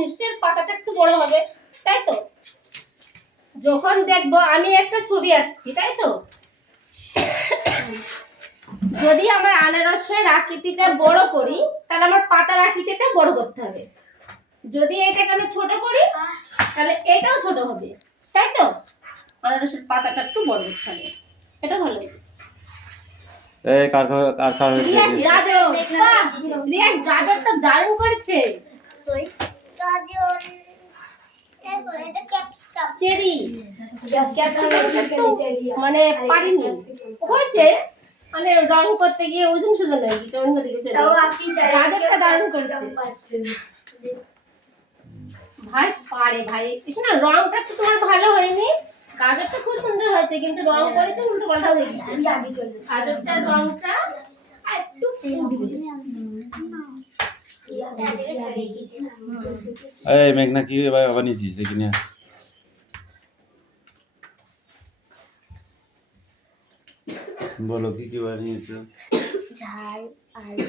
নিশ্চয়ই পাতাটা একটু বড় হবে, তাই তো? যখন দেখবো আমি একটা ছবি আঁকছি, তাই তো? যদি আমার আনারসের আকৃতিটা বড় করি তাহলে আমার পাতার আকৃতিটা বড় করতে হবে। যদি এটাকে আমি ছোট করি তাহলে এটাও ছোট হবে, তাই তো? আনারসের পাতাটা একটু বড় করতে হবে, এটা ভালো। এই কার হয়েছে রিয়াজ গাজরটা দারুণ করেছে। চেরি মানে পারিনি হয়েছে, মানে রং করতে গিয়ে ওজন সুজন হয়ে গেছে, অন্যদিকে চলে গেছে। গাজরটা দারুণ করেছে ভাই, পারে ভাই। না, রংটা তো তোমার ভালো হয়নি, গাজরটা খুব সুন্দর হয়েছে, কিন্তু রং করেছে উল্টো পাল্টা হয়ে গেছে। গাজরটার রংটা একটু এই মেঘনা কি বানিয়েছিস দেখি না। বলো কি কি বানিয়েছো? ঝাল, আলু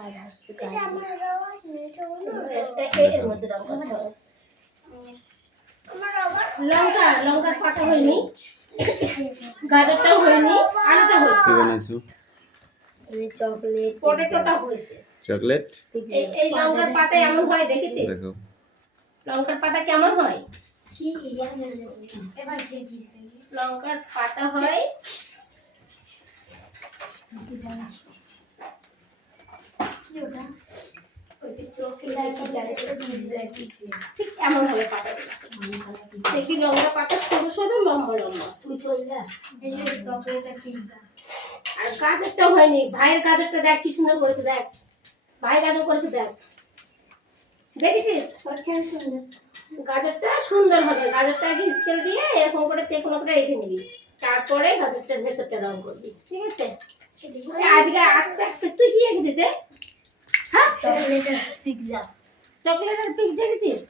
আর হচ্ছে লঙ্কা, লঙ্কার পাতা হয়নি, গাজরটাও হয়নি, আলুটা হয়েছে। কি বানাইছো? চকলেট, পটেটোটা হয়েছে। চকলেট। এই লঙ্কার পাতা এমন হয় দেখেছিস? দেখো লঙ্কার পাতা কেমন হয়? কি এবার খেয়েছি। লঙ্কার পাতা হয় কি ওটা? ওই চকলেট ঠিক এমন হবে পাতাগুলো। দেখি লঙ্কা পাতা সরু সরু, লম্বা লম্বা। তুই চল যা, এই যে চকলেট আর পিৎজা। আর গাজরটা হয়নি, ভাইয়ের গাজরটা দেখ কি সুন্দর করেছে, দেখ ভাই গাজর করেছে, দেখ দেখেছিস? সুন্দর। গাজরটা সুন্দর হবে। গাজরটা আগে স্কেল দিয়ে এরকম করে তেকোনো করে রেখে নিবি, তারপরে গাজরটার ভেতরটা রং করবি, ঠিক আছে? আজকে আজকে তুই কি এঁকেছিস দেখ? হ্যাঁ, চকলেট আর পিৎজা। চকলেট আর পিৎজা দেখেছিস?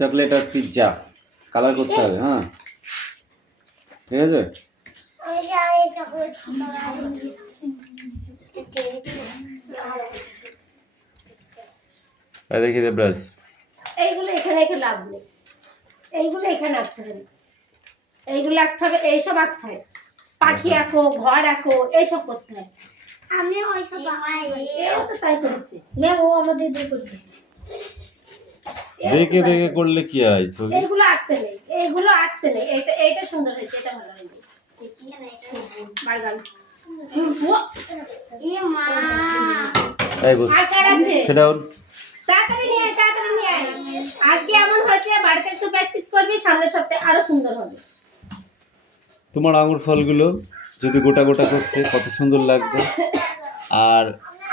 চকলেট আর পিৎজা কালার করতে হবে। হ্যাঁ, ঠিক আছে। আমি জানি চকলেট এই দেখি দে ব্রাশ। এইগুলো এখানে এখানে লাভ নেই, এইগুলো এখানে আঁকতে হবে, এইগুলো আঁকতে হবে, এইসব আঁকতে হয়। পাখি আঁকো, ঘর আঁকো, এইসব করতে হয়। আমি ওইসব এও তো তাই করেছে। ম্যাম, ও আমাদের দিয়ে করছে। দেখে দেখে করলে কি হয় ছবি? এইগুলো আঁকতে নেই, এইগুলো আঁকতে নেই। এইটা এইটা সুন্দর হয়েছে, এটা ভালো হয়নি। বারগান এ মা, এই বস আর কার আছে? সেটা তাড়াতাড়ি নিয়ে আয়, তাড়াতাড়ি নিয়ে আয়। আজকে এমন হয়েছে, বাড়িতে একটু প্র্যাকটিস করবি, সামনের সপ্তাহে আরো সুন্দর হবে। তোমার আঙুর ফলগুলো যদি গোটা গোটা করতে কত সুন্দর লাগবে। আর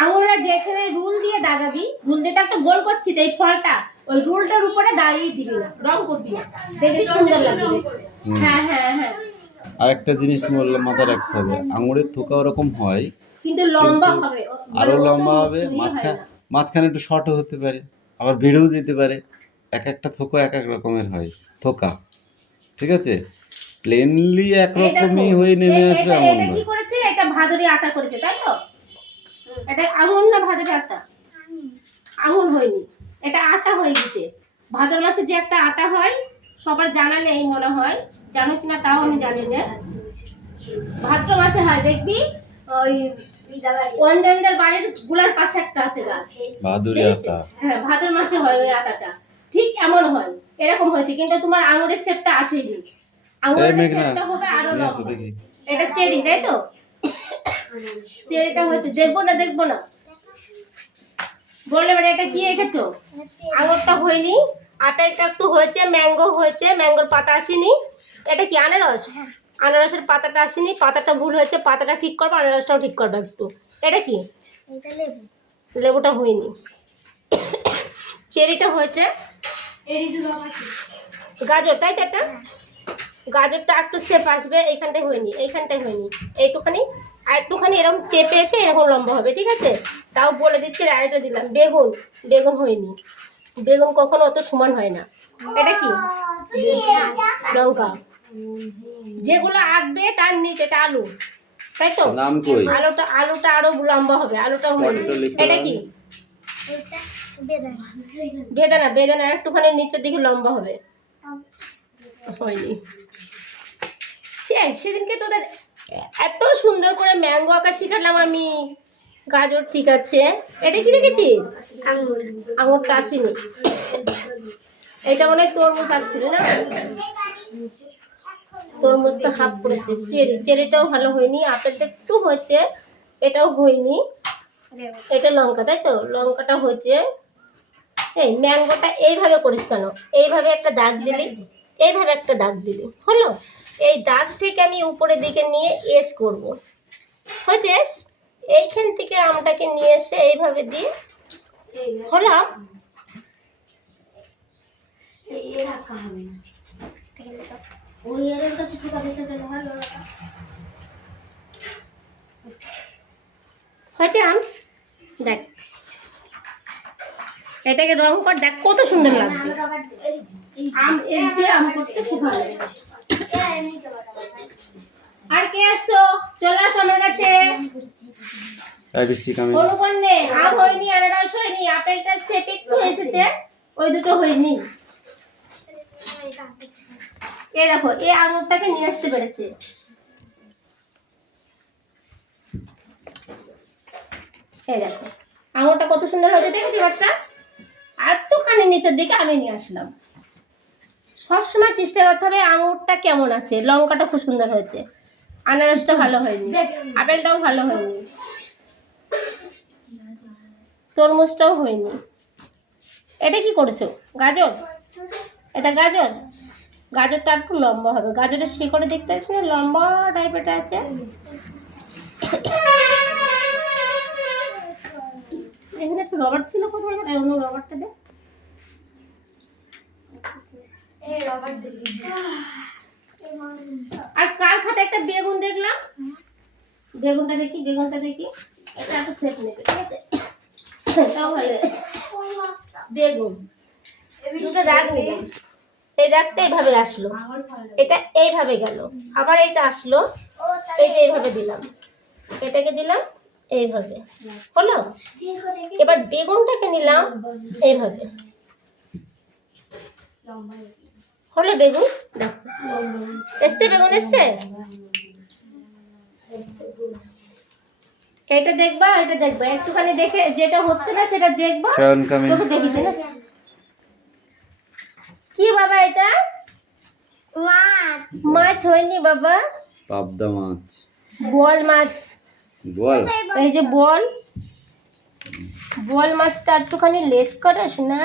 আঙুরটা যেখানে রুল দিয়ে দাগাবি, রুল দিয়ে তো একটা গোল করছি, এই ফলটা ওই রুলটার উপরে দাগিয়ে দিবি না, রং করবি না, দেখবি সুন্দর লাগবে। হ্যাঁ হ্যাঁ হ্যাঁ। আর একটা জিনিস মাথায় রাখতে হবে, আঙুরের থোকা ওরকম হয়, কিন্তু লম্বা হবে, আরো লম্বা হবে, মাঝখানে একটু শর্টও হতে পারে, আবার ভিড়েও যেতে পারে। এক একটা থোকা এক এক রকমের হয় থোকা, ঠিক আছে? প্লেনলি একরকমই হয়ে নেমে আসবে এমন এটা কি নয়। করেছে? এটা ভাদুরি আটা করেছে, তাই তো? এটা আঙুর না ভাদুরি আটা? আঙুর হয়নি, এটা আটা হয়ে গেছে। ভাদর মাসে যে একটা আটা হয়, সবার জানা নেই মনে হয়, জানো কিনা তাও আমি জানি না। ভাদ্র মাসে হয়, দেখবি ওই অঞ্জনদের বাড়ির গুলার পাশে একটা আছে গাছ, বাহাদুরি আতা। হ্যাঁ, ভাদ্র মাসে হয় ওই আটাটা, ঠিক এমন হয়, এরকম হয়েছে। কিন্তু তোমার আঙুরের শেপটা আসেনি, আঙুরের শেপটা হবে আরো লম্বা। দেখি এটা চেরি, তাই তো? চেরিটা হয়েছে, দেখবো না দেখবো না বললে এবারে এটা কি এঁকেছো? আঙুরটা হয়নি, আটাটা একটু হয়েছে, ম্যাঙ্গো হয়েছে, ম্যাঙ্গোর পাতা আসেনি। এটা কি আনারস? আনারসের পাতাটা আসেনি, পাতাটা ভুল হয়েছে, পাতাটা ঠিক করবো, আনারসটাও ঠিক করবো একটু। এটা কি? লেবুটা হয়নি। চেরিটা হয়েছে, গাজর, তাই তো? এটা গাজরটা একটু শেপ আসবে, এইখানটাই হয়নি, এইখানটাই হয়নি, এইটুখানি আর একটুখানি এরকম চেপে এসে এরকম লম্বা হবে, ঠিক আছে? তাও বলে দিচ্ছি, আরেকটা দিলাম। বেগুন, বেগুন হয়নি, বেগুন কখনো অত সমান হয় না। এটা কি? লঙ্কা। যেগুলো আঁকবে তার নিচে এটা আলু, তাই তো? নাম কই? আলুটা আরো লম্বা হবে, আলুটা হয়নি। পটল লিখতে এটা হবে। কি? এটা বেদানা বেদানা একটুখানি নিচের দিকে লম্বা হবে। হয়নি। সেদিনকে তোদের এত সুন্দর করে ম্যাঙ্গো আঁকা শিখালাম আমি। গাজর ঠিক আছে। এটা কি রেখেছিস? আঙুর আঙুরটা আসেনি। এটা মনে হয় তরমুজ আসছিল না? তরমুজটা হাফ করেছে। চেরিটাও ভালো হয়নি, আপেলটা একটু হয়েছে, এটাও হয়নি। এটা লঙ্কা, তাই তো? লঙ্কাটা হয়েছে। এই ম্যাঙ্গোটা এইভাবে করিস কেন? এইভাবে একটা দাগ দিলি, এইভাবে একটা দাগ দিলি, হলো? এই দাগ থেকে আমি উপরের দিকে নিয়ে এস করব। হয়েছে? এইখান থেকে আমটাকে নিয়ে এসে এইভাবে দিয়ে হলো। হয়েছে আম? দেখ, এটাকে রং কর, দেখ কত সুন্দর লাগছে। আম এস দিয়ে আম করতে খুব ভালো লাগছে। আর কে আসছো? চলে আসো আমার কাছে। এই বৃষ্টি কামি। অনুপন্নে আম হয়নি, আনারস হয়নি, আপেলটা সেট একটু এসেছে, ওই দুটো হয়নি। এই দেখো, এই আঙুরটাকে নিয়ে আসতে পেরেছে। এই দেখো আঙুরটা কত সুন্দর হয়েছে, দেখেছি বাচ্চা? আর একটুখানি নিচের দিকে আমি নিয়ে আসলাম। সবসময় চেষ্টা করতে হবে আঙুরটা কেমন আছে। লঙ্কাটা খুব সুন্দর হয়েছে, আনারসটা ভালো হয়নি, আপেলটাও ভালো হয়নি, তরমুজটাও হয়নি। এটা কি করেছো? গাজর? এটা গাজর? গাজরটা একটু লম্বা হবে। গাজরের শিকড়ে দেখতে আসছে না, লম্বা টাইপের আছে। এখানে একটু রবার ছিল, কোথায় গেল? অন্য রবারটা দে। আর কার খাতে একটা বেগুন দেখলাম, বেগুনটা দেখি। এটা একটু সেট নেবে, ঠিক আছে? এটাও ভালো। বেগুন দুটো দাগ নিলাম। এই দাগটা এইভাবে আসলো, এটা এইভাবে গেল, আবার এটা আসলো, এইটা এইভাবে দিলাম, এটাকে দিলাম এইভাবে, হলো? এবার বেগুনটাকে নিলাম এইভাবে, হলো? বেগুন দেখো এসছে, বেগুন এসছে। এটা দেখবা, এটা দেখবা, একটুখানি দেখে যেটা হচ্ছে না সেটা দেখবা। চয়ন কামি। তোকে দেখিছে না? কি বাবা এটা? মাছ মাছ হয়নি বাবা, পাবদা মাছ। বোয়াল মাছ। বল। এই যে বোয়াল মাছটা একটুখানি লেজ করিস না,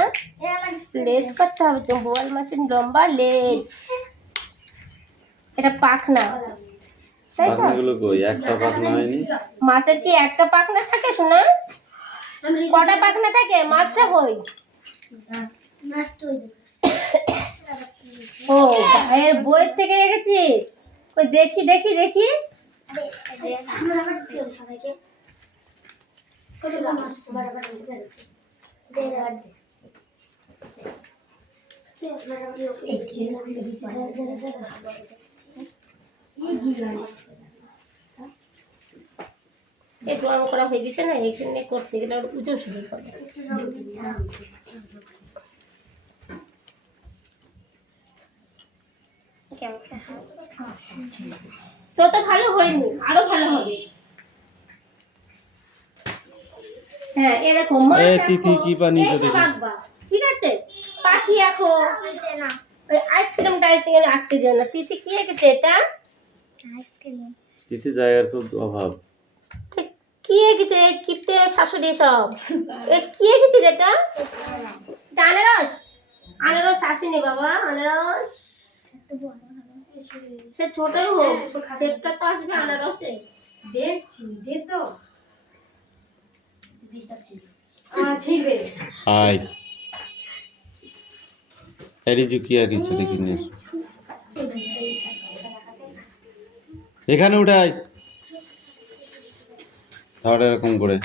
লেজ করতে হবে তো। বোয়াল মাছের লম্বা লেজ, এটা পাখনা, তাই তো? পাখনাগুলো কই? একটা পাখনা হয়নি। মাছের কি একটা পাখনা থাকে শোনা? কটা পাখনা থাকে? মাছটা কই? মাছ তৈরি ও ভাইয়ের বইয়ের থেকে রেখেছি, কই দেখি। আমরা আবার দিও সবাইকে কত মাছ বরাবর দে দে এই ড্রয়িং করা হয়ে গেছে না, এইখানে করতে গেলে আর উঁচু শুরু করে। তো ভালো হয়নি, আরো ভালো হবে। হ্যাঁ এরকম মাছ এই তিথি কি বানিয়েছো এসব দেখি? আঁকবা, ঠিক আছে? পাখি আঁকো, না ওই আইসক্রিমটা এখানে আঁকতে যায় না। তিথি কি এঁকেছে এটা? আইসক্রিম তিথি জায়গার খুব অভাব। কি এঁকেছে? কিপটে শাশুড়ি সব। কি এঁকেছে যেটা? আনারস আসেনি বাবা, আনারস সে ছোটই হোক, সেটটা তো আসবে আনারসে। হাই এরিজু কি আর কিছু দেখি নিয়ে আসো। এখানে উঠাই ধর এরকম করে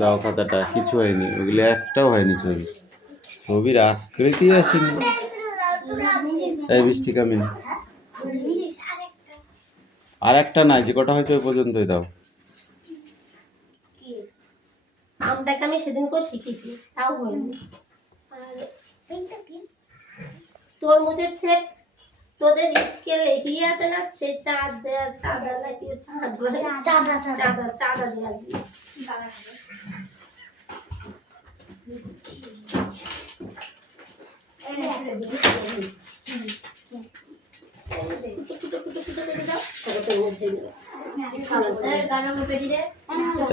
দাও খাতাটা। কিছু হয়নি, ওগুলো একটাও হয়নি। ছবির আকৃতি আসেনি। এই বৃষ্টি কামিন। আর একটা নাই, যে কটা হয়েছে ওই পর্যন্তই দাও। কি আমটাকে আমি সেদিন করে শিখেছি, তাও হয়নি। আর এইটা কি? তরমুজের ছেপ, তোদের স্কেল এসেই আছে না, সেই চাঁদা নাকি চাঁদ বলে, চাঁদা চাঁদা দিয়ে আর কি।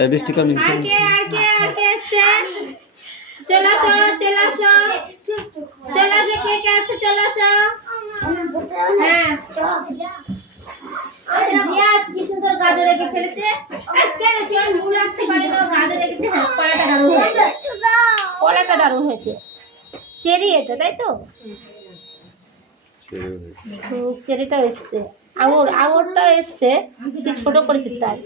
এই বৃষ্টি কামিং। আর কে এসছে? চলে আসো, চলে আসো, চলে আসো, কে কে আছে চলে আসো। হ্যাঁ রিয়াস কি সুন্দর গাজর রেখে ফেলেছে। কেন চল মূল রাখতে পারি না, গাজর রেখেছে। কলাটা দারুণ হয়েছে, কলাটা দারুণ হয়েছে। চেরি এটা, তাই তো? চেরিটাও এসছে, আঙুরটাও এসছে, তুই ছোট করেছিস তাই।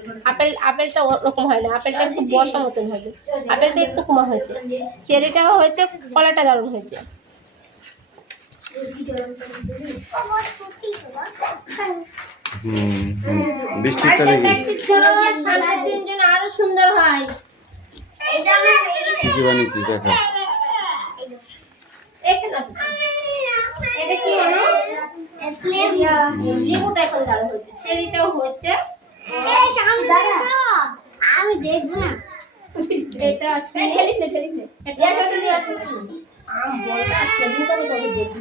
আপেলটা ওরকম হয় না, আপেলটা একটু বর্ষা মতন হয়েছে, আপেলটা একটু কমা হয়েছে, চেরিটাও হয়েছে, কলাটা দারুণ হয়েছে। বৃষ্টিটা আচ্ছা দেখি প্র্যাকটিস করো, সামনের দিন যেন আরো সুন্দর হয়। কি বানিয়েছিস দেখা। এখানে আসো। এটা কি হলো? লেবুটা এখন দারুণ হয়েছে, চেরিটাও হয়েছে। আমি দেখবো না। এটা আসলে এটা আসলে আম বলটা সেদিন তো আমি তোকে দেখেছি।